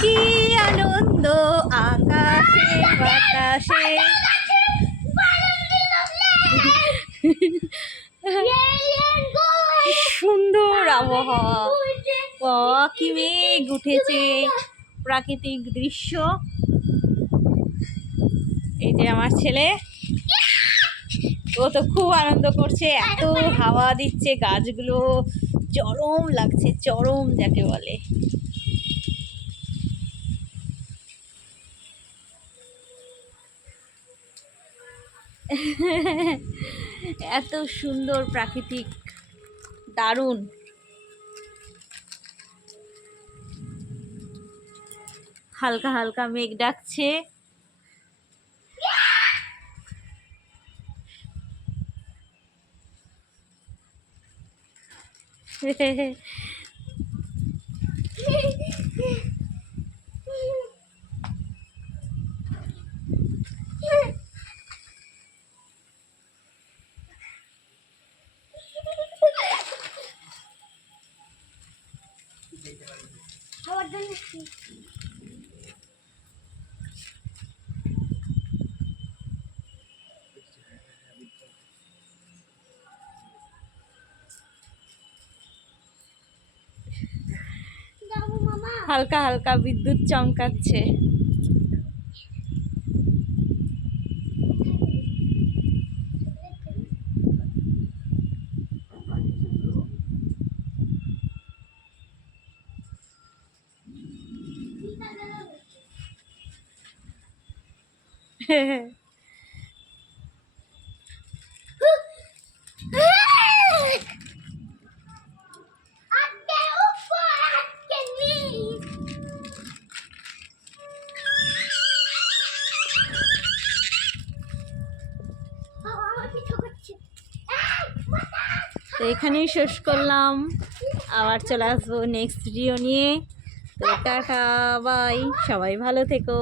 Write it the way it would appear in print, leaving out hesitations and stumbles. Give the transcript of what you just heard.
কি আনন্দ আকাশে বাতাসে। সুন্দর আবহাওয়া, কি মেঘ উঠেছে, প্রাকৃতিক দৃশ্য। এই যে আমার ছেলে, ও তো খুব আনন্দ করছে, এত হাওয়া দিচ্ছে, গাছগুলো চরম লাগছে, চরম যাকে বলে। এত সুন্দর প্রাকৃতিক, দারুণ। হালকা হালকা মেঘ ডাকছে। হালকা হালকা বিদ্যুৎ চমকাচ্ছে। তো এখানেই শেষ করলাম, আবার চলে আসবো নেক্সট ভিডিও নিয়ে। তো টাটা বাই, সবাই ভালো থেকো।